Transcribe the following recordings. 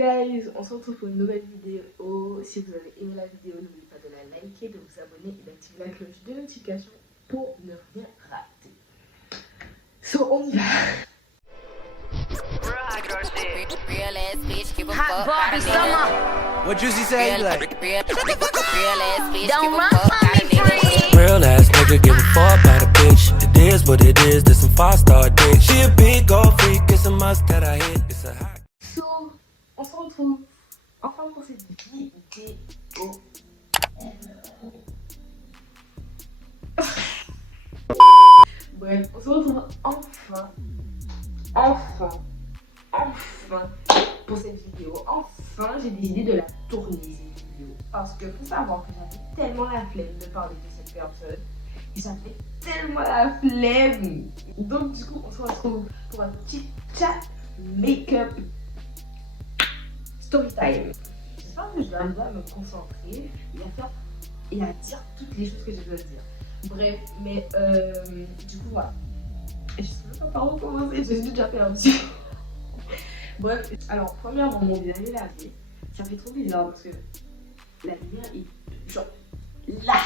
guys, on se retrouve pour une nouvelle vidéo. Si vous avez aimé la vidéo, n'oubliez pas de la liker, de vous abonner et d'activer la cloche de notification pour ne rien rater. So, on y va. Hot Barbie summer. What Juicy say? Like, Don't run from me, free. real ass nigga, give a fuck about a bitch. It is what it is, this some 5-star dick. She a big gold freak, it's a must that I hit. It's a hot. So, on se retrouve enfin pour cette vidéo. Bref, on se retrouve enfin pour cette vidéo. Enfin, j'ai décidé de la tourner cette vidéo. Parce que faut savoir que j'avais tellement la flemme de parler de cette personne. Et j'avais tellement la flemme. Donc du coup, on se retrouve pour un petit chat make-up story time. J'espère que je vais arriver à me concentrer et à dire toutes les choses que je dois dire. Bref, mais du coup voilà. Et je sais même pas par où commencer, je suis déjà perdue. Bref, alors premièrement, mon visage est lavé. Ça fait trop bizarre parce que la lumière est genre là.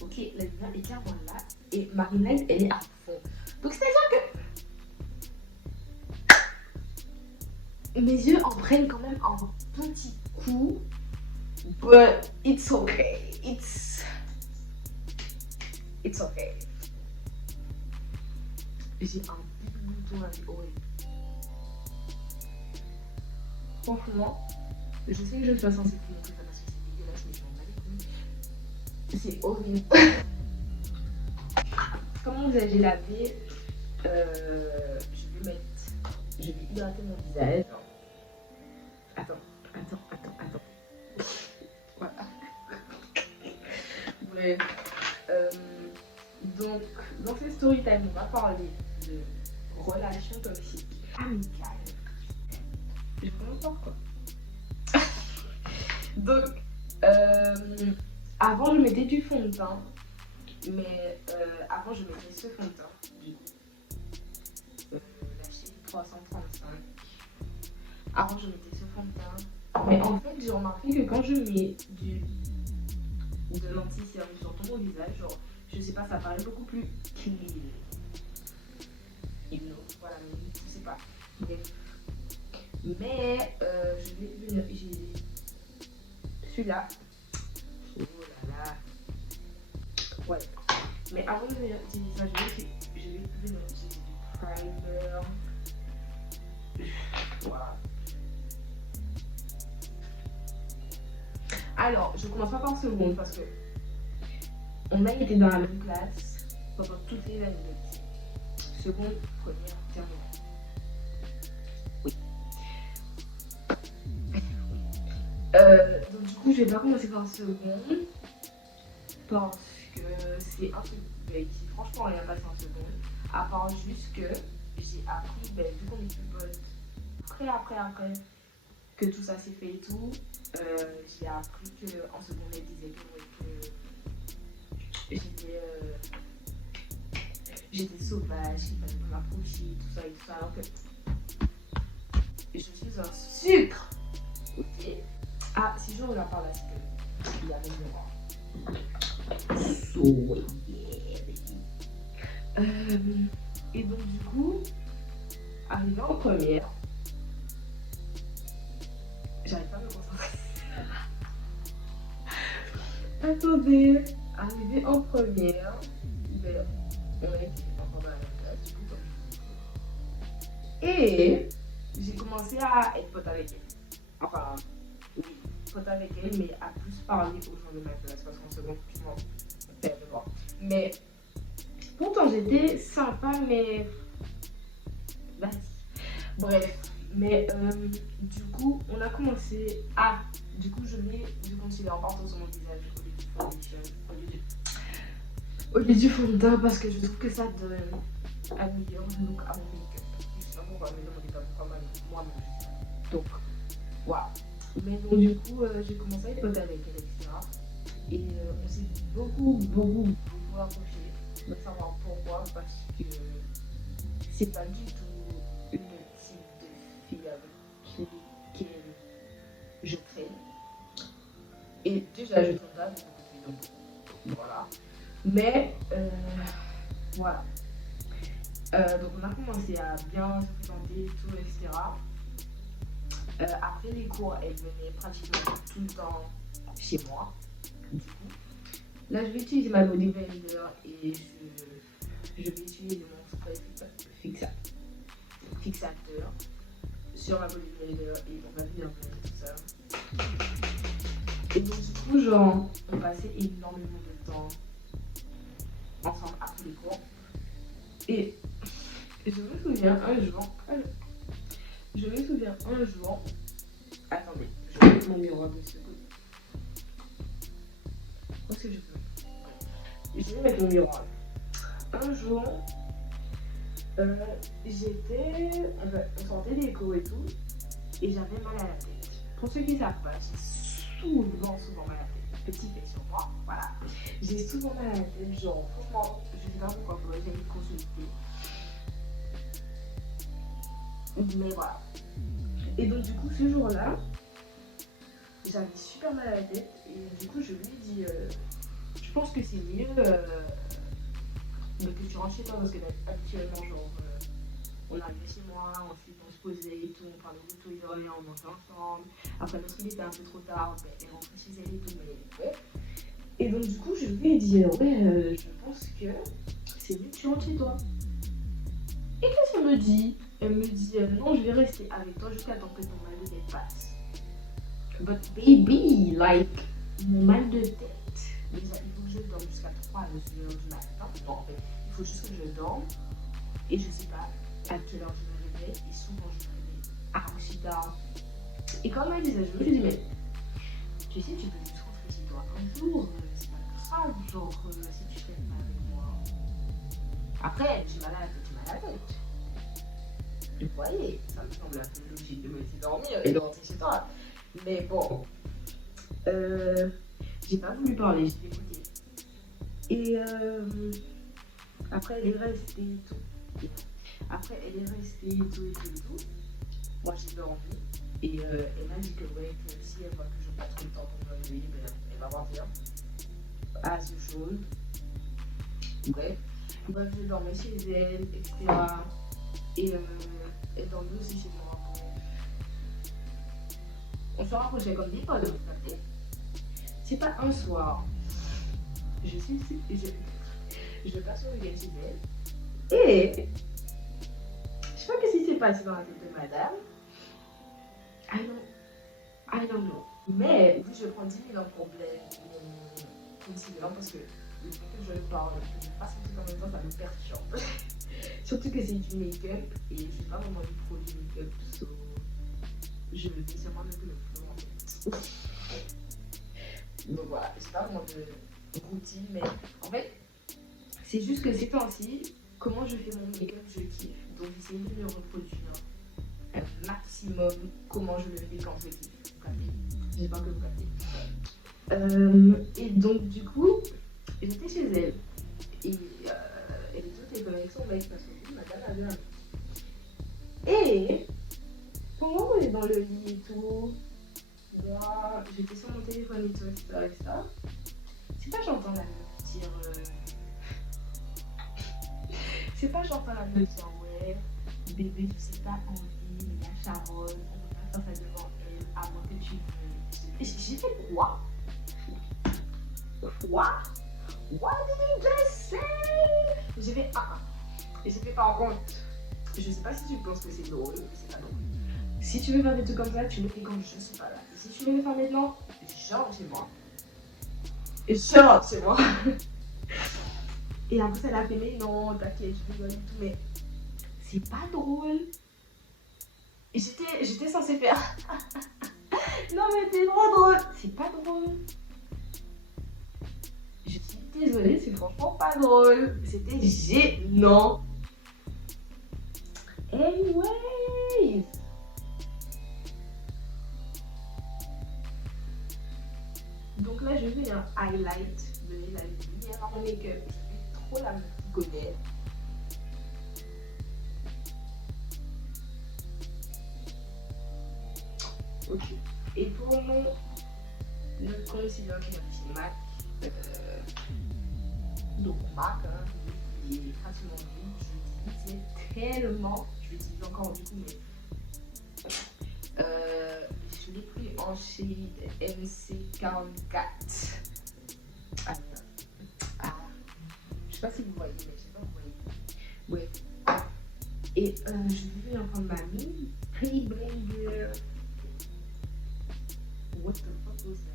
Ok, la lumière est clairement là. Et ma ring light, elle est à fond. Donc c'est-à-dire que mes yeux en prennent quand même un petit coup. But it's okay. It's okay. J'ai un petit bouton à l'oreille. Franchement, je sais que je suis pas censée te montrer ça parce que c'est dégueulasse, mais je m'en bats les couilles. C'est horrible. Comme mon visage est lavé, je vais hydrater mon visage. Attends. Voilà. Bref. Donc, dans cette story time, on va parler de relations toxiques amicales. Je commence par quoi? Donc, avant je mettais du fond de teint, mais avant je mettais ce fond de teint, la chérie 335. Avant je mettais ce fond de teint, mais en fait j'ai remarqué que quand je mets de l'anti-sérum sur ton visage, genre, je sais pas, ça paraît beaucoup plus clean. Voilà, je sais pas. Bref. Mais je vais venir, j'ai celui-là. Oh là là. Ouais. Mais avant de venir utiliser ça, je vais venir utiliser du primer. Voilà. Alors, je commence pas par seconde parce que on a été dans la même classe pendant toutes les années. Seconde, première, terminale. Donc du coup je vais pas commencer par seconde parce que c'est un truc qui franchement rien passe en seconde, à part juste que j'ai appris, vu qu'on est plus potes après que tout ça s'est fait et tout, j'ai appris qu'en seconde elle disait que j'étais sauvage, qu'il fallait pas m'approcher, tout ça, alors que je suis un sucre. Ok. Ah, si je regarde par là, c'est qu'il y a mes miroirs. Et donc, du coup, arrivé en première, j'arrive pas à me concentrer. Attendez, arrivé en première, on a été encore dans la même classe, du coup, et j'ai commencé à être pote avec elle. Enfin, oui, pote avec elle, mais à plus parler aux gens de ma classe parce qu'en seconde, je m'en perds de voir. Mais pourtant, j'étais sympa, mais vas-y. Bref, mais du coup, on a commencé à. Du coup, je mets du concealer partout sur mon visage au lieu du fond de teint parce que je trouve que ça donne un meilleur look à mon make-up. Je sais pas pourquoi, mais ne me demandez pas pourquoi moi-même. Donc, voilà. Mais donc du coup, j'ai commencé à être pote avec elle, etc. Et on s'est beaucoup rapprochés. Je veux savoir pourquoi, parce que c'est pas du tout le type de fille avec lequel suis la jeune fondale, donc voilà. Mais voilà. Donc on a commencé à bien se présenter, tout, etc. Après les cours, elle venait pratiquement tout le temps chez moi. Du coup, là je vais utiliser ma body blender et je vais utiliser mon spray fixateur sur ma body blender et on va venir blender tout ça. Et donc du coup, genre, on passait énormément de temps ensemble après les cours. Et je me souviens un jour, attendez, je vais mettre mon miroir de ce côté. Où est-ce que je peux? Je vais mettre mon miroir. Un jour, on sortait des cours et tout, et j'avais mal à la tête. Pour ceux qui ne savent pas, j'ai souvent mal à la tête. Petit fait sur moi, voilà. J'ai souvent mal à la tête, genre, franchement, je sais pas pourquoi, faudrait que j'aille consulter. Mais voilà. Et donc, du coup, ce jour-là, j'avais super mal à la tête, et du coup, je lui ai dit, je pense que c'est mieux que tu rentres chez toi, parce que habituellement, genre, on arrivait chez moi, ensuite on se posait et tout, on parlait de tout et de rien, on mangeait ensemble. Après, notre il était un peu trop tard, ben, elle rentrait chez elle et tout, mais ouais. Et donc, du coup, je lui ai dit, ouais, je pense que c'est mieux que tu rentres chez toi. Et qu'est-ce qu'elle me dit? Elle me dit, non, je vais rester avec toi jusqu'à temps que ton mal de tête passe. But baby, like, mon mal de tête, déjà, il faut que je dorme jusqu'à 3 heures du matin. Non, en fait, il faut juste que je dorme. Et je sais pas à quelle heure je me réveille. Et souvent, je me réveille archi tard. Et quand elle m'a dit ça, je me suis dit, mais tu sais, tu peux juste rentrer chez toi un jour. C'est pas grave, genre, si tu fais pas avec moi. Après, j'ai mal à la tête, j'ai mal à la tête. Vous voyez, ça me semble un peu logique de me laisser dormir et de rentrer chez toi. Mais bon, j'ai pas voulu parler, j'ai écouté. Et après, elle est restée et tout. Moi, j'ai dormi. Et elle m'a dit que, ouais, que si elle voit que je n'ai pas trop le temps pour me réveiller, ben, elle va partir. À ce chose. Bref, je dormais chez elle, etc. Et elle dormait aussi chez moi. On se rapprochait comme des potes, vous savez. C'est pas un soir. Je passe au week-end chez elle. Et je sais pas ce qui s'est passé dans la tête de madame. I don't know. Mais vu que je prends 10 000 en problème, considérant parce que le fait que je parle, que je fasse un truc en même temps, ça me perturbe. Surtout que c'est du make-up et je n'ai pas vraiment du produit make-up, so je vais seulement mettre le flow en fait. Donc voilà, c'est pas vraiment de routine, mais en fait, c'est juste que ces temps-ci, comment je fais mon make-up, je kiffe. Donc j'essaie de le reproduire un maximum comment je le fais quand je kiffe. Vous captez? J'espère que vous captez. Et donc du coup, j'étais chez elle. Et elle était avec son mec parce que madame avait un mec. Et pendant qu'on est dans le lit et tout, moi j'étais sur mon téléphone et tout, etc. C'est pas j'entends la meuf dire c'est pas j'entends la meuf dire ouais bébé je sais pas envie mais la Sharon on peut pas faire ça devant elle à moins que tu veux. J'ai fait quoi? What did you just say? J'ai fait et j'ai fait par contre je sais pas si tu penses que c'est drôle mais c'est pas drôle. Si tu veux faire des trucs comme ça, tu le fais quand je suis pas là. Et si tu veux le faire maintenant, je rentre chez moi. Et après, ça l'a fait, mais non, t'inquiète, je rigole et tout, mais c'est pas drôle. Et j'étais censée faire. Non, mais t'es trop drôle. C'est pas drôle. Je suis désolée, c'est franchement pas drôle. C'était gênant. Anyways. Donc là, je fais un highlight, donner la lumière à mon make-up. Je suis trop la meuf qui connaît. Ok. Et pour mon Je considère qu'il y a un petit Mac. Donc Mac, hein, il est pratiquement vide. Je l'utilisais tellement, je l'utilise encore du coup, mais je l'ai pris en shade MC44. Ah, je sais pas si vous voyez, mais je sais pas si vous voyez. Ouais. Et je vais en prendre ma mine. Pretty Blinger. What the fuck was that?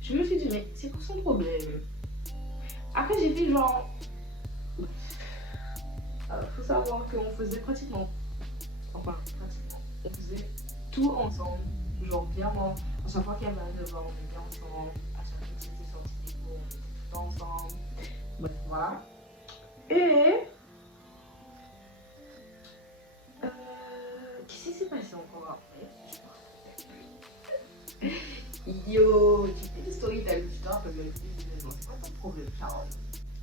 Je me suis dit, mais c'est quoi son problème? Après, j'ai fait genre. Faut savoir qu'on faisait pratiquement. Enfin, pratiquement. On faisait tout ensemble. Genre, bien, à chaque fois qu'il y avait un devoir, on était ensemble. À chaque fois que c'était sorti des cours, on était tout ensemble. Bref, voilà. Et. Qu'est-ce qui s'est passé encore après? Yo, tu fais des stories time, tu t'en rappelles, c'est quoi ton problème, Charles?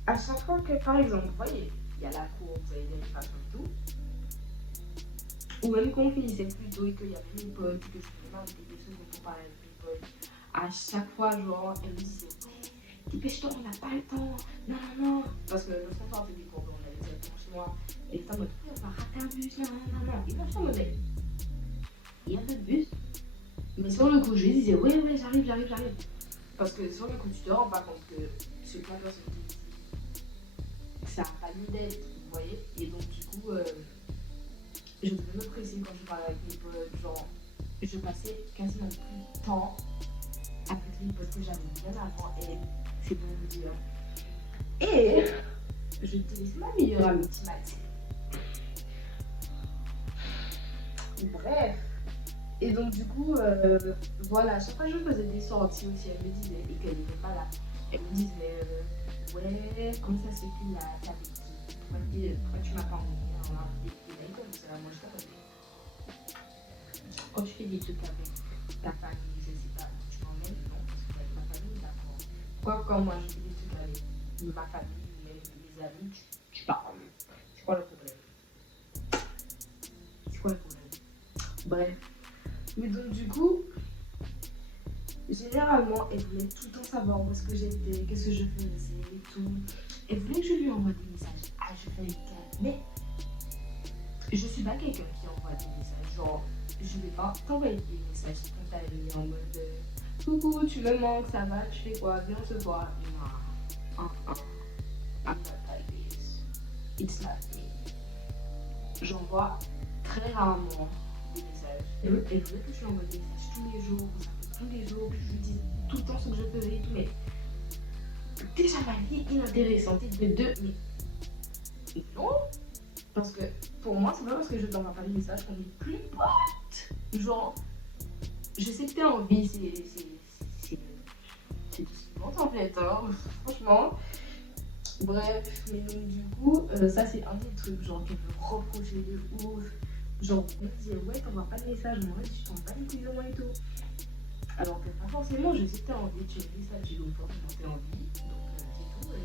À chaque fois que, par exemple, vous voyez, il y a la cour, vous avez des récréations et tout. Ou même quand on finissait plus tôt et qu'il y avait une pote, que je faisais mal des choses pour parler avec une pote. À chaque fois, genre, elle me disait, ouais, dépêche-toi, on n'a pas le temps. Non. Parce que le soir, on fait des cours, on allait directement chez moi. Et ça me dit, on va rater un bus, non. Et moi, je me disais, il y a pas de bus. Mais sur le coup, je lui disais, ouais, j'arrive. Parce que sur le coup, tu te rends pas compte que ce que la personne te dit, ça n'a pas lieu d'être, vous voyez. Et donc, du coup, je devais me presser quand je parlais avec mes potes. Genre, je passais quasiment plus de temps avec les potes que j'avais bien avant. Et c'est pour vous dire. Et je te laisse ma meilleure amie, Timati. Bref. Et donc du coup, voilà, à chaque fois que je faisais des sorties aussi, elle me disait, et qu'elle n'était pas là, elle me disait, ouais, comment ça se fait que là, t'avais qui? Pourquoi tu m'as pas envoyé un comme ça? Moi je t'avais. Quand tu fais des trucs avec ta famille, je sais pas, tu m'emmènes, non? Parce que avec ma famille, d'accord. Pourquoi quand moi je fais des trucs avec ma famille, même mes amis, tu parles? C'est quoi le problème? Bref. Mais donc du coup, généralement, elle voulait tout le temps savoir où est-ce que j'étais, qu'est-ce que je faisais et tout. Elle voulait que je lui envoie des messages. Ah, je fais le cas. Mais je suis pas quelqu'un qui envoie des messages. Genre, je vais pas t'envoyer des messages spontanés en mode coucou, tu me manques, ça va, tu fais quoi, viens se voir. Non. I'm not like this. It's not me. J'envoie très rarement des messages. Elle voulait que je lui envoie des messages tous les jours, tous les jours, que je lui dise tout le temps ce que je faisais et tout, mais déjà ma vie inintéressante de deux, mais non, parce que pour moi c'est pas parce que je t'envoie pas des messages qu'on est plus potes. Genre, je sais que t'es en vie, c'est tout ce qui compte en fait, hein, franchement. Bref, mais donc du coup, ça c'est un des trucs genre qu'elle me reprochait de ouf. Genre, on me disait, ouais, t'envoies pas de message, moi, tu t'envoies pas les couilles de moi et tout. Alors que pas forcément, je sais que t'es en vie, tu me dis ça, tu veux forcément t'es en vie, donc c'est tout. Et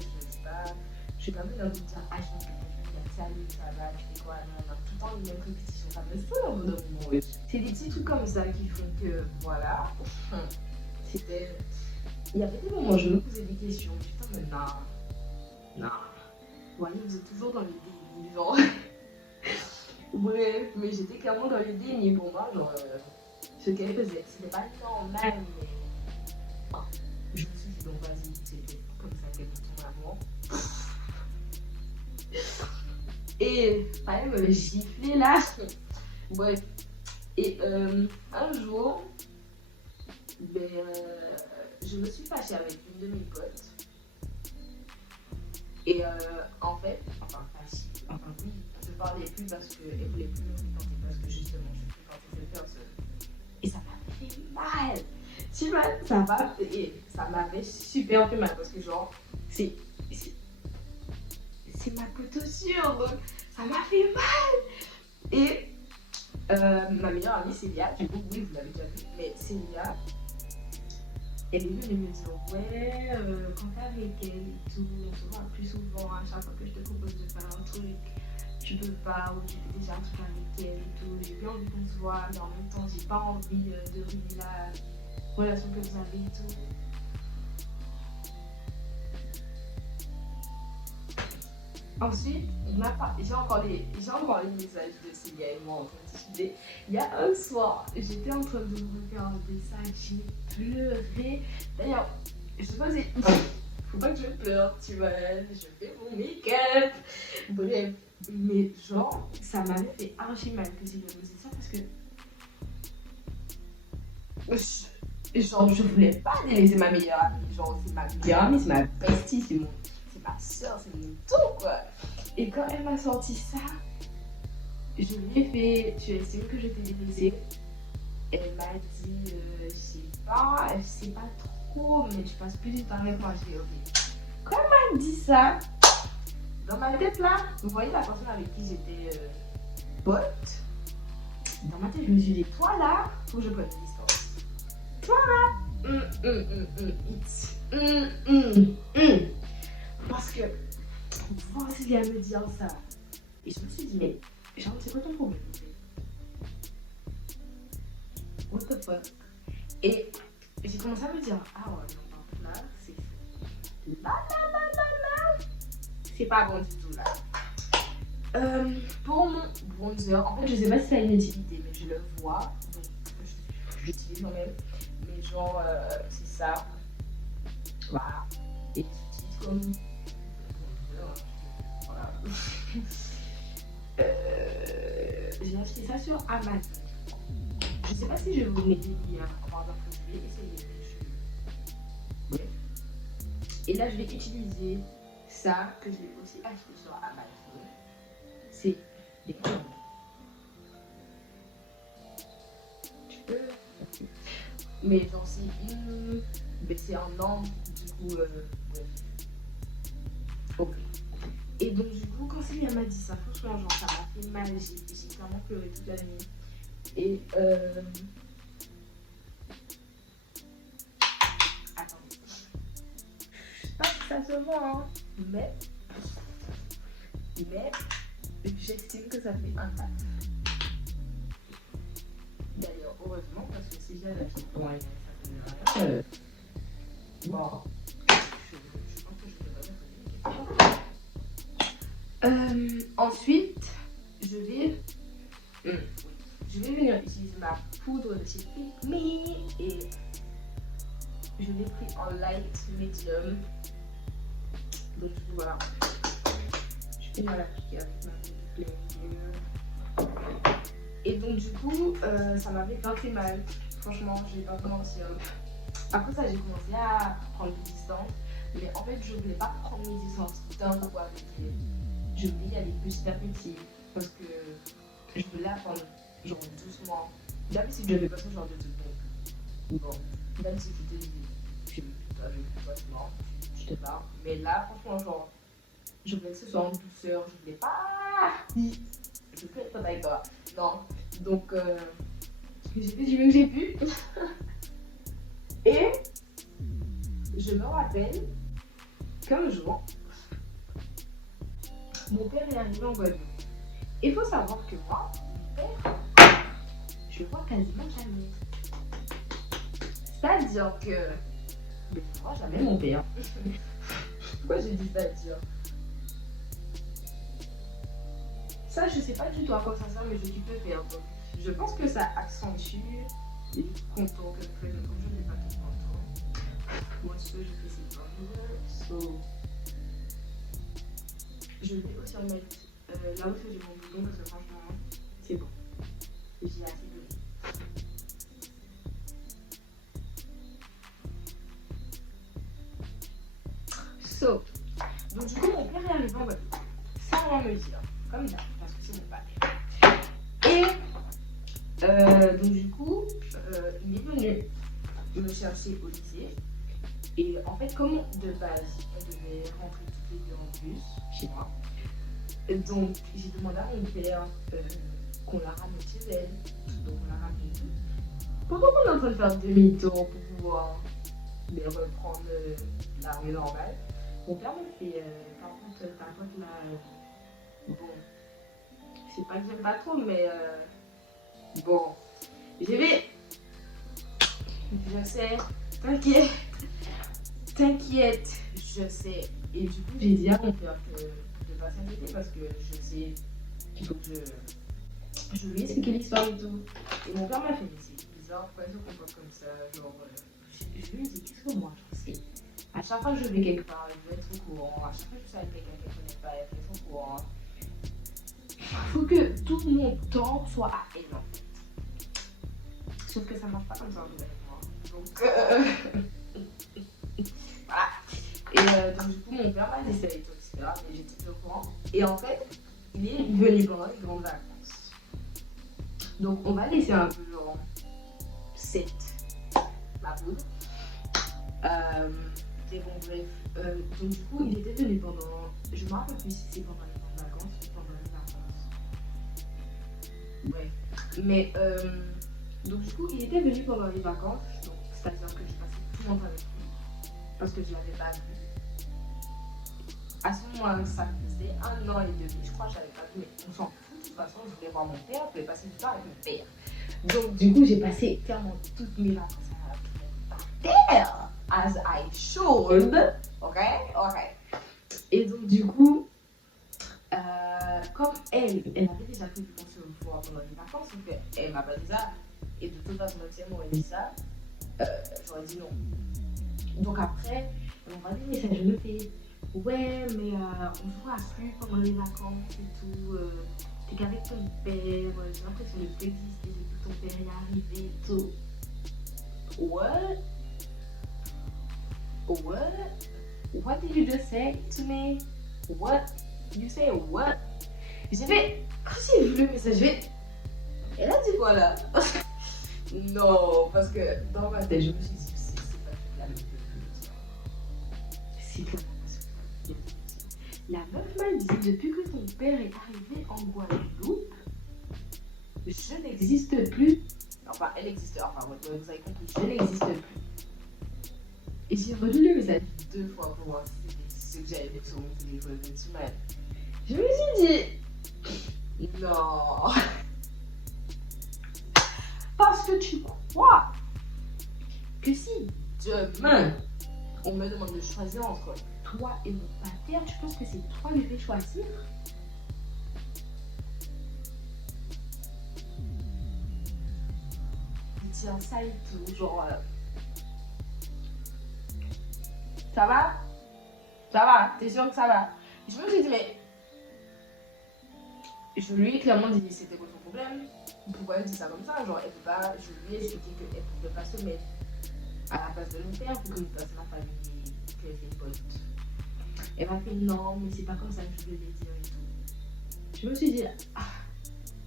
je suis pas venue de dire, ah, je pense que quelqu'un salut, ça va, tu fais quoi, non, tout le temps les mêmes répétitions, ça me saoule au bout d'un moment. C'est des petits trucs comme ça qui font que, voilà, c'était. Il y avait des moments où je me posais des questions, putain, mais non. Vous voyez, vous êtes toujours dans les dénis, genre. Bref, mais j'étais clairement dans les dénis pour moi, genre. Ce qu'elle faisait, c'était pas normal, mais. Je me suis dit, bon, vas-y, c'était comme ça qu'elle me tourne à moi. Et fallait me gifler là. Bref. Et un jour, je me suis fâchée avec une de mes potes. Et en fait, oui, on ne parlait plus parce qu'elle voulait plus me fréquenter parce que justement je fréquentais cette personne. Et ça m'a fait mal. Ça m'avait super fait mal parce que genre, c'est ma côte sûre, donc ça m'a fait mal. Et ma meilleure amie Célia, du coup, oui, vous l'avez déjà vu, mais Célia, elle est venue me dire, ouais, quand t'es avec elle et tout, on se voit plus souvent, à chaque fois que je te propose de faire un truc, tu peux pas, ou tu fais déjà un truc avec elle et tout, j'ai plus envie qu'on se voit, mais en même temps j'ai pas envie de ruiner la relation que vous avez et tout. Ensuite, j'ai encore les messages de Célia et moi en train de discuter. Il y a un soir, j'étais en train de regarder ça, j'ai pleuré. D'ailleurs, je sais pas si... Faut pas que je pleure, tu vois, je fais mon make-up. Bref, mais genre, ça m'avait fait archi mal que Célia me dise ça parce que... Genre, je voulais pas délaisser ma meilleure amie. Genre, c'est ma meilleure amie, c'est ma bestie, c'est ma soeur, c'est mon tout, quoi. Et quand elle m'a sorti ça, je lui ai fait, tu estimes que je t'ai délaissée? Elle m'a dit, je sais pas trop, mais tu passes plus du temps avec moi. Je lui ai dit, ok. Quand elle m'a dit ça, dans ma tête là, vous voyez la personne avec qui j'étais pote, dans ma tête, je me suis dit, toi là, faut que je prenne une distance. Toi là, parce que, voir Célia me dire ça, et je me suis dit, mais, genre, c'est quoi ton problème? What the fuck? Et j'ai commencé à me dire, ah ouais, non, là, c'est fou. Là, c'est pas bon du tout, là. Pour mon bronzer, en fait, je sais pas si ça a une utilité, mais je le vois, donc je l'utilise quand même. Mais genre, c'est ça. Voilà. Et j'utilise comme... Voilà. J'ai acheté ça sur Amazon. Je sais pas si je vais vous mettre des liens en bas que je vais essayer. Ouais. Et là, je vais utiliser ça que j'ai aussi acheté sur Amazon. C'est des crayons. Tu peux. Mais genre, c'est en angle, du coup. Ouais. Ok. Et donc, du coup, quand Célia m'a dit ça, franchement, genre, ça m'a fait mal. J'ai clairement pleuré toute la nuit. Et attendez. Je sais pas si ça se voit, hein, mais j'estime que ça fait un taf. D'ailleurs, heureusement, parce que si j'avais acheté pour un ça ne rien. Bon. Je pense que je devrais ensuite, je vais venir utiliser ma poudre de chez Pick Me et je l'ai pris en light medium. Donc voilà. Je vais l'appliquer avec ma poudre. Et donc du coup, ça m'avait bien fait mal. Franchement, je vais pas vous mentir. Après ça, j'ai commencé à prendre des distances. Mais en fait, je voulais pas prendre mes distances d'un coup avec elle. Je voulais y aller petit à petit. Parce que je voulais apprendre genre doucement. D'habitude, je fais pas ce genre de truc. Bon, même si tu te dis, je vais doucement, je te parle. Mais là, franchement, genre, je voulais que ce soit en douceur. Je voulais pas. Je peux être avec toi. Non. Donc, j'ai fait du mieux que j'ai pu. Et je me rappelle qu'un jour, mon père est arrivé en Guadeloupe. Il faut savoir que moi, mon père, je le vois quasiment jamais. C'est-à-dire que je ne vois jamais mon père. Pourquoi je dis c'est-à-dire? Ça, je sais pas du tout à quoi ça sert, mais je kiffe le faire. Donc, je pense que ça accentue les contours que je fais, mais comme je n'ai pas de contours. Moi, ce que je fais, c'est pas so. Je vais aussi remettre là où j'ai mon bouton parce que franchement, c'est bon. J'ai assez de. So, donc du coup, mon père est arrivé en Guadeloupe, sans rien me dire, comme ça, parce que c'est mon père. Et donc du coup, il est venu me chercher au lycée. Et en fait, comme de base, on devait rentrer toutes les deux en bus chez moi. Donc j'ai demandé à mon père qu'on la ramène chez elle. Donc on la ramène. Pendant qu'on est en train de faire demi-tour pour pouvoir reprendre la rue normale, mon père me fait par contre ta pote là, bon, C'est pas que j'aime pas trop, mais bon. Je vais. Je sais. T'inquiète. T'inquiète. Je sais. Et du coup, j'ai dit à mon père de pas s'inquiéter parce que je sais qu'il faut que je lui explique l'histoire et tout. Et mon père m'a fait c'est bizarre, pourquoi il se comporte comme ça, genre. Je lui ai dit, qu'est-ce que moi je sais. À chaque fois que je vais quelque part, je veux être au courant. À chaque fois que je suis avec quelqu'un que je connais pas, il faut être au courant. Il faut que tout mon temps soit à elle. Sauf que ça marche pas comme ça en fait avec moi. Donc, voilà. Et donc, du coup, mon père m'a dit ça et tout, etc. Mais j'étais au courant. Et en fait, il est venu pendant les grandes vacances. Donc, on va laisser un peu genre 7 ma poudre. Et bon, bref. Donc, du coup, il était venu pendant. Je me rappelle plus si c'est pendant les grandes vacances ou pendant les vacances. Bref. Mais, donc, du coup, il était venu pendant les vacances. Donc, c'est-à-dire que j'ai passé tout mon temps avec lui. Parce que je l'avais pas vu. À ce moment-là, ça faisait 1 an et demi. Je crois que je l'avais pas vu, mais on s'en fout. De toute façon, je voulais voir mon père. Je voulais passer du temps avec mon père. Donc, du coup, j'ai passé clairement toutes mes vacances avec ma terre. As I should. Ok. Et donc, du coup, comme elle avait déjà prévu qu'on se voit pendant les vacances, donc elle m'a pas dit ça. Et de toute façon, si elle m'aurait dit ça, j'aurais dit non. Donc après, on m'a dit, mais ça, je me fais. Ouais, mais on se voit plus pendant les vacances et tout. T'es qu'avec ton père, j'ai l'impression de plus exister depuis que ton père est arrivé et tout. What? What did you just say to me? What? You say what? J'ai fait, quand j'ai vu le message, elle a dit quoi là? Non, parce que dans ma tête, je me suis dit, c'est pas la même chose. C'est pas la meuf m'a dit, depuis que ton père est arrivé en Guadeloupe, je n'existe plus. Enfin, elle existe, enfin, vous avez compris, je n'existe plus. Et j'ai relu le message 2 fois pour voir si c'est ce que j'avais fait sur mon téléphone de semaine. Je me suis dit, non. Parce que tu crois que si demain, on me demande de choisir entre toi et mon pater, tu penses que c'est toi qui vais choisir? Tiens, ça et tout, genre... Ça va? Ça va? T'es sûr que ça va? Je me suis dit, mais... Je lui ai clairement dit, mais c'était quoi son problème? Pourquoi elle dit ça comme ça? Genre, elle peut pas... Je lui ai expliqué qu'elle pouvait pas se mettre à la place de mon père pour que nous fasse ma famille, qu'elle fait une pote. Elle m'a fait, non, mais c'est pas comme ça que je voulais dire et tout. Je me suis dit,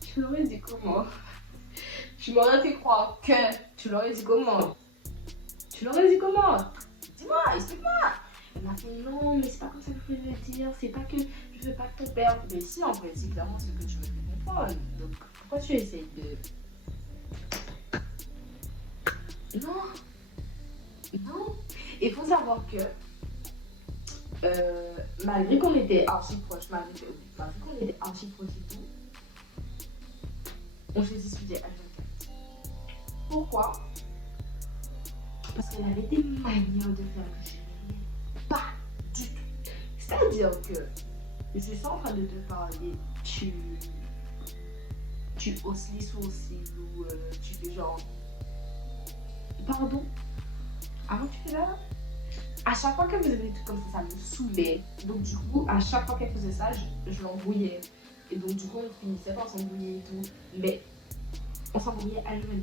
tu l'aurais dit comment? Tu m'aurais fait croire que... Tu l'aurais dit comment? Dis-moi, explique-moi. Elle m'a fait non, mais c'est pas comme ça que je voulais le dire. C'est pas que je veux pas que ton père. Mais si, en fait, c'est clairement ce que tu me fais comprendre. Donc, pourquoi tu essayes de. Non. Il faut savoir que, malgré qu'on était archi proches, malgré qu'on était archi proches et tout, on s'est disputé à 24. Pourquoi? Parce qu'elle avait des manières de faire que je n'aimais pas du tout. C'est-à-dire que je suis en train de te parler, tu hausses les sourcils ou tu fais genre... Pardon? Avant que tu fais là? À chaque fois qu'elle faisait des trucs comme ça me saoulait. Donc du coup, à chaque fois qu'elle faisait ça, je l'embrouillais. Et donc du coup, on finissait par s'embrouiller et tout. Mais on s'embrouillait à l'24.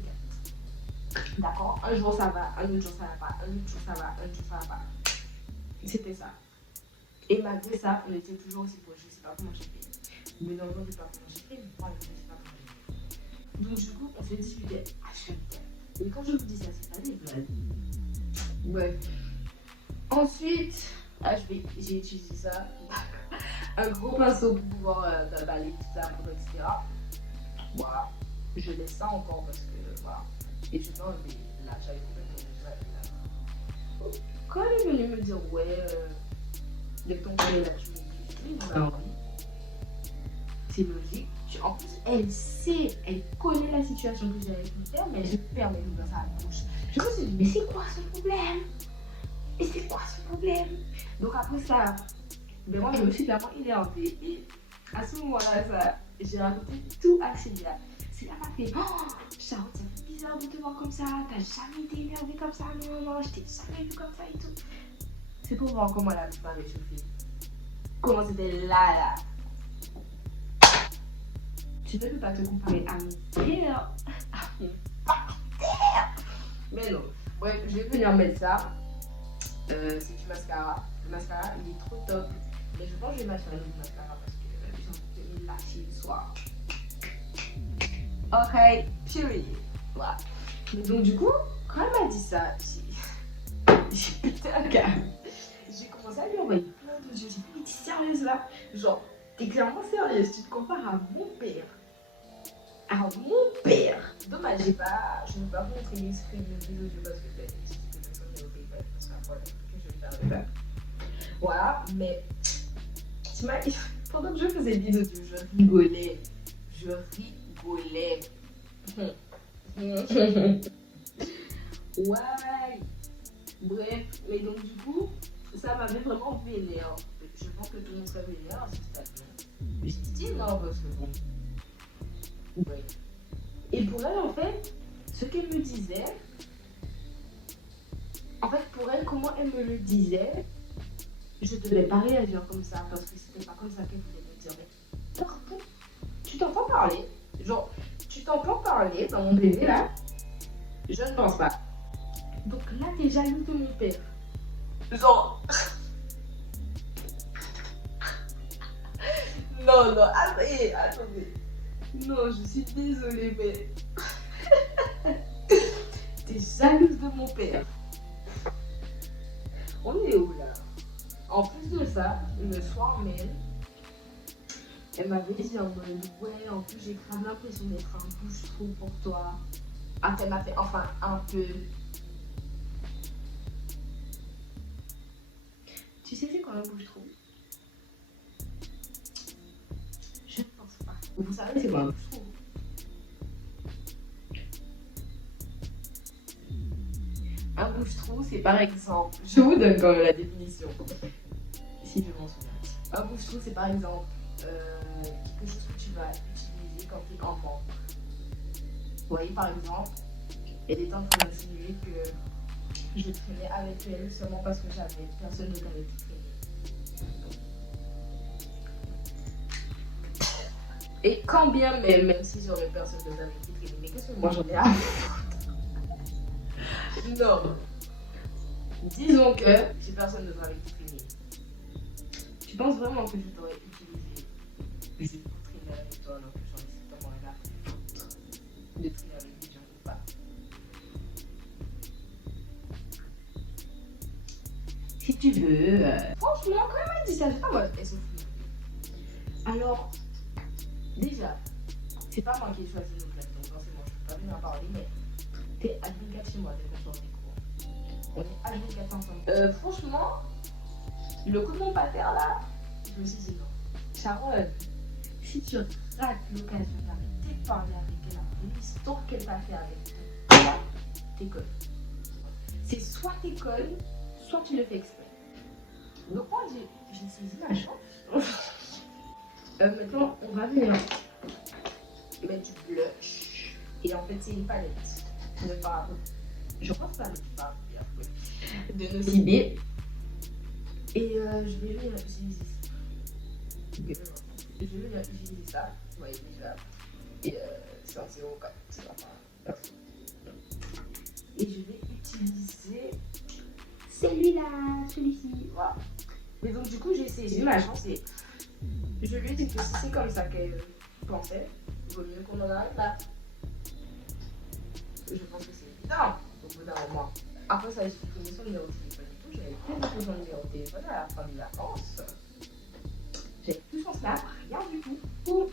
D'accord? Un jour ça va, un autre jour ça va pas, un autre jour ça va, un autre jour ça va pas. C'était ça. Et malgré ça, on était toujours aussi proches. Je sais pas comment j'ai fait. Mais non, je ne sais pas comment j'ai fait, mais moi, je ne sais pas comment j'ai fait. Donc du coup, on s'est disputé à chaque fois. Et quand je vous dis ça, c'est pas des blagues. Ouais. Ensuite, j'ai utilisé ça. Un gros pinceau pour pouvoir balayer tout ça, etc. Voilà. Je laisse ça encore parce que voilà. Et je pense que là, j'avais complètement. Quand elle est venue me dire, ouais, dès que ton père là, tu m'oublies, c'est logique. En plus, elle connaît la situation que j'ai avec mon père, mais elle se permet d'ouvrir sa bouche. Je me suis dit, mais c'est quoi ce problème? Et c'est quoi ce problème? Donc après ça, ben moi je me suis vraiment énervée. Et à ce moment-là, j'ai raconté tout à Célia. Célia m'a fait, oh, Charlotte, ça fait bizarre de te voir comme ça. T'as jamais été énervée comme ça. Non, je t'ai jamais vu comme ça et tout. C'est pour voir comment la femme est chauffée. Comment c'était là. Tu ne peux pas te comparer à mon père. Mais non. Bref, je vais venir mettre ça. C'est du mascara. Le mascara, il est trop top. Mais je pense que je vais mettre un autre mascara parce que j'ai envie de me lâcher le soir. Ok, period. Voilà. Mais donc du coup, quand elle m'a dit ça, j'ai pété un câble. J'ai commencé à lui envoyer plein de jeux. J'ai dit, mais t'es sérieuse là? Genre, t'es clairement sérieuse. Tu te compares à mon père. À mon père. Dommage, je ne vais pas montrer les screens de vidéos parce que personne n'est au PayPal. Parce qu'après, je vais faire le bac. Voilà, mais pendant que je faisais des vidéos, je rigolais. Ouais. Bref, mais donc du coup, ça m'avait vraiment vénère. Je pense que tout le monde serait vénère à ce stade-là. Mais j'étais énorme ce bon. Ouais. Et pour elle, en fait, ce qu'elle me disait, pour elle, comment elle me le disait, je ne devais pas réagir comme ça parce que c'était pas comme ça qu'elle voulait me dire. Mais pardon, tu t'entends parler? Genre, tu t'entends parler dans mon bébé là? Je ne pense pas. Donc là, t'es jaloux de mon père. Genre. Non, attendez. Non, je suis désolée, mais. T'es jalouse de mon père. On est où là? En plus de ça, le soir même, elle m'avait dit en mode ouais, en plus j'ai grave l'impression d'être un bouche-trou pour toi. Ah, elle m'a fait enfin un peu. Tu sais c'est quoi un bouche-trou? Je ne pense pas. Vous savez c'est quoi un bouche-trou? Un bouche-trou, c'est par exemple, je vous donne quand même la définition, si je m'en souviens. Un bouche-trou, c'est par exemple quelque chose que tu vas utiliser quand tu es en manque. Vous voyez, par exemple, elle est en train d'insinuer que je traînais avec elle seulement parce que j'avais personne d'autre avec qui traîner. Et quand bien même si j'aurais personne d'autre avec qui traîner, mais qu'est-ce que moi j'en ai à foutre? Non. Disons que j'ai personne d'autre avec qui traîner. Tu penses vraiment que je t'aurais utilisé juste pour traîner avec toi alors que j'en ai strictement rien à foutre de traîner avec des gens ou pas? Si tu veux. Franchement, quand elle m'a dit ça, je sais pas moi, elle se fout. Alors, déjà, c'est pas moi qui ai choisi nos places, donc forcément, je peux pas venir en parler, mais t'es H24 chez moi dès qu'on sort des cours. On est H24 ensemble. Franchement, le coup de mon pater là, je me suis dit non. Sharon, si tu rates l'occasion d'arrêter de parler avec elle après l'histoire qu'elle t'a fait avec toi, t'écoles. C'est soit t'écoles, soit tu le fais exprès. Donc moi j'ai saisi ma chance. Maintenant on va venir mettre du blush. Et en fait c'est une palette de fard. Je pense pas avec du fard de Nocibé. Et je vais venir utiliser ça. Je vais venir utiliser ça. Vous voyez déjà. Et c'est un 0,4. C'est pas et je vais utiliser celui-ci. Voilà. Mais donc du coup j'ai saisi ma chance et je lui ai dit que si c'est comme ça qu'elle pensait, il vaut mieux qu'on en arrête là. Je pense que c'est évident au bout d'un moment. Après ça, j'ai supprimé son numéro de téléphone et tout. J'avais plus de son numéro de téléphone à la fin des vacances. J'avais plus son snap, rien du tout. Pour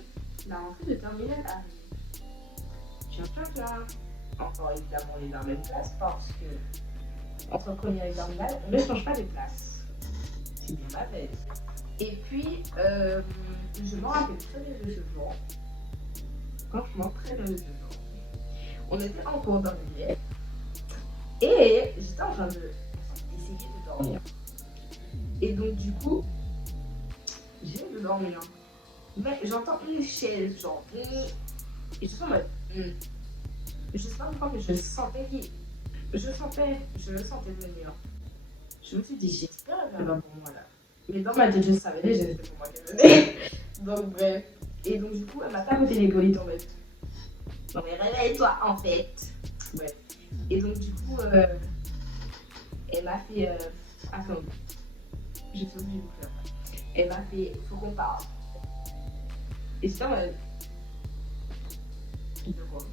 la rentrée de terminale arrive. Tiens. Encore évidemment les dans la même place parce que entre première et terminale, on ne change pas de place. C'est bien ma belle. Et puis, je me rappelle très bien de ce jour. franchement, très bien de dedans. On était encore dans le lit. Et j'étais en train d'essayer de dormir. Et donc, du coup, j'ai de dormir. Mais j'entends une chaise, genre, et je suis en mode, je sais pas pourquoi, mais je sentais je le sentais venir. Je me suis dit, j'espère qu'elle va pour moi là. Mais dans ma tête, je savais déjà que c'était pour moi qu'elle venait. Donc, bref. Et donc, du coup, elle m'a tapoté l'épaule et tombée. Non, mais réveille-toi en fait. Bref. Et donc, du coup, elle m'a fait. Attends, je suis obligée de vous faire. Elle m'a fait, faut qu'on parle. Et ça, de quoi?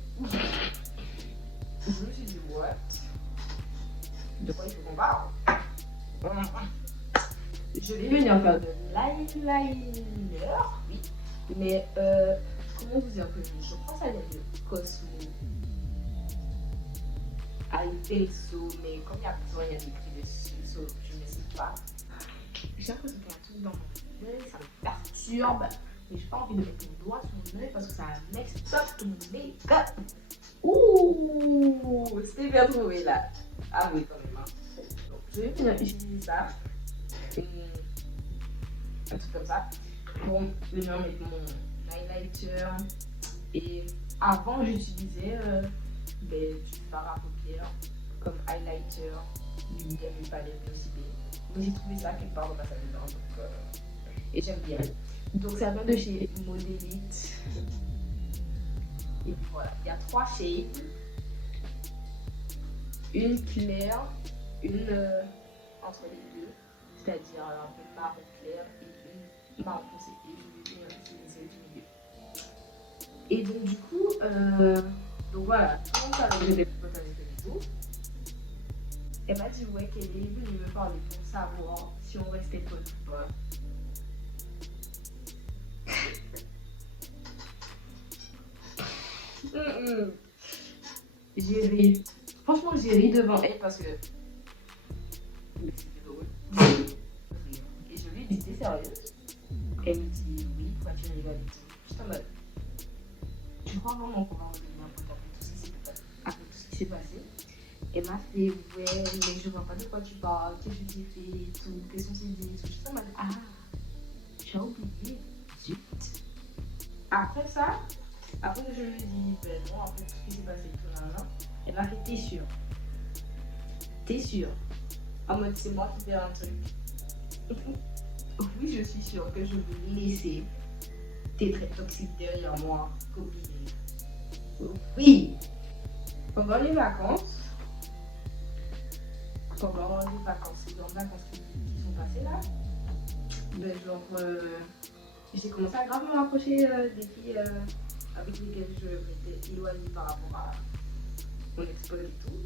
Je me suis dit, what? De quoi il faut qu'on parle? Je vais venir faire de l'eyeliner, oui. Mais, comment vous dire que je crois que ça vient de Cosmo. I think so, mais comme il y a besoin, il y a écrit dessus, so je ne sais pas. J'ai l'impression qu'il y a un truc dans mon œil, ça me perturbe. Mais j'ai pas envie de mettre mon doigt sur mon œil parce que ça mix up tout mon make-up. Ouh, c'était bien trouvé là. Ah oui, quand même. Hein. Donc, je vais venir utiliser ça. Un truc comme ça. Pour venir mettre mon highlighter. Et avant, j'utilisais du fard à paupières comme highlighter du Demi Palette aussi. Mais j'ai trouvé ça quelque part dans ma salle de bain. Donc, et j'aime bien. Donc ça vient de chez Modelite. Et puis voilà, il y a 3 shades. Une claire, une entre les deux, c'est-à-dire un peu marron clair et une marron foncé. Et je vais bien utiliser du milieu. Et donc du coup, donc voilà, tout le monde savait que j'étais pote avec le tout. Elle m'a dit ouais qu'elle est venue me parler pour savoir si on restait potes ou pas. J'ai ri. Franchement, j'ai ri devant elle parce que. Mais c'était drôle. Et je lui ai dit, t'es sérieuse? Elle me dit, oui, pourquoi tu rigoles et tout. Juste en mode. Tu crois vraiment qu'on va en devenir un pote après tout ce qui s'est passé? Elle m'a fait, ouais, mais je vois pas de quoi tu parles, qu'est-ce que tu fais et tout, qu'est-ce qu'on s'est dit et tout. Juste en mode, ah, j'ai oublié. Zut. Après ça. Après que je lui ai dit, ben non, après tout ce qui s'est passé, tout là, elle m'a fait, t'es sûre? T'es sûre? En mode, c'est moi qui fais un truc. Oui, je suis sûre que je vais laisser tes traits toxiques derrière moi, copine. Oui! Pendant les vacances, les grandes vacances qui sont passées là, ben genre, j'ai commencé à grave me rapprocher des filles avec lesquelles je m'étais éloignée par rapport à mon ex-pote et tout.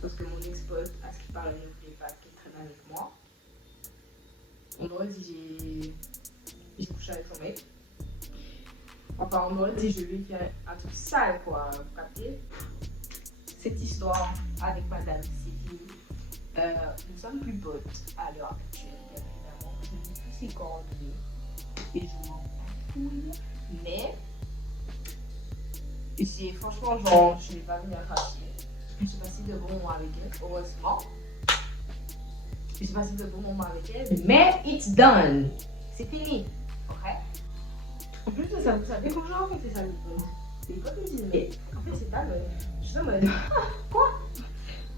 Parce que mon ex-pote, à ce qui paraît, ne voulait pas qu'elle traîne avec moi. On aurait dit j'ai couché avec son mec. Enfin, on aurait dit je lui ai fait un truc sale quoi, vous captez? Cette histoire avec madame, c'est fini. Nous sommes plus potes à l'heure actuelle, bien évidemment. Je dis tous ses coordonnées et je m'en fous. Mais j'ai franchement, genre, je n'ai pas venu à cracher. J'ai passé de bons moments avec elle, heureusement. J'ai passé de bons moments avec elle, mais it's done. C'est fini, ok? En plus de ça, vous savez, quand je racontais ça, c'est pas que je disais, mais en fait, c'est pas le. Je suis en mode. Quoi?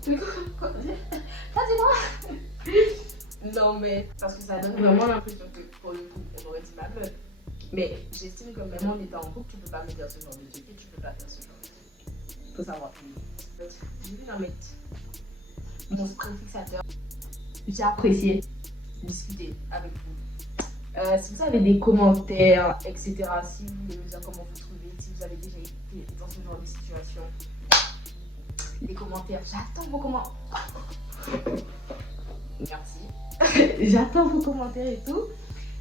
Mais quoi? Ça, c'est moi? Non, mais parce que ça donne vraiment l'impression que pour le coup, on aurait dit ma meuf. Mais j'estime que même en étant en couple, tu peux pas me dire ce genre de truc et tu peux pas faire ce genre de truc. Faut savoir que je vais leur mettre mon screen fixateur. J'ai apprécié discuter avec vous. Si vous avez des commentaires, etc., si vous voulez me dire comment vous trouvez, si vous avez déjà été dans ce genre de situation, les commentaires, j'attends vos commentaires. Merci. J'attends vos commentaires et tout.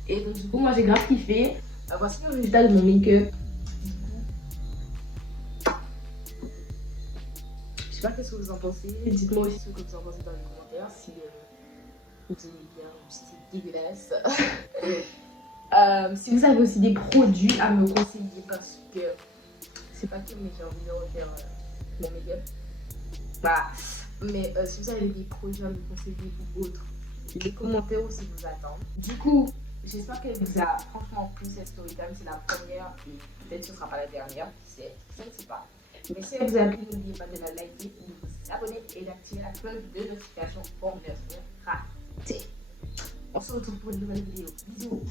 Et donc du coup, moi j'ai grave kiffé. Voici le résultat de mon make-up. Je sais pas qu'est-ce que vous en pensez. Dites-moi aussi ce que vous en pensez dans les commentaires. Si vous aimez bien ou si c'est dégueulasse. Si vous avez aussi des produits à me conseiller parce que c'est pas tout, mais j'ai envie de refaire mon make-up. Voilà. Mais si vous avez des produits à me conseiller ou autres, les commentaires aussi vous attendent. Du coup, j'espère qu'elle vous a franchement plu cette story time. C'est la première et peut-être que ce ne sera pas la dernière. Qui sait, je ne sais pas. Mais si elle vous a plu, n'oubliez pas de la liker, de vous abonner et d'activer la cloche de notification pour ne rien rater. On se retrouve pour une nouvelle vidéo. Bisous.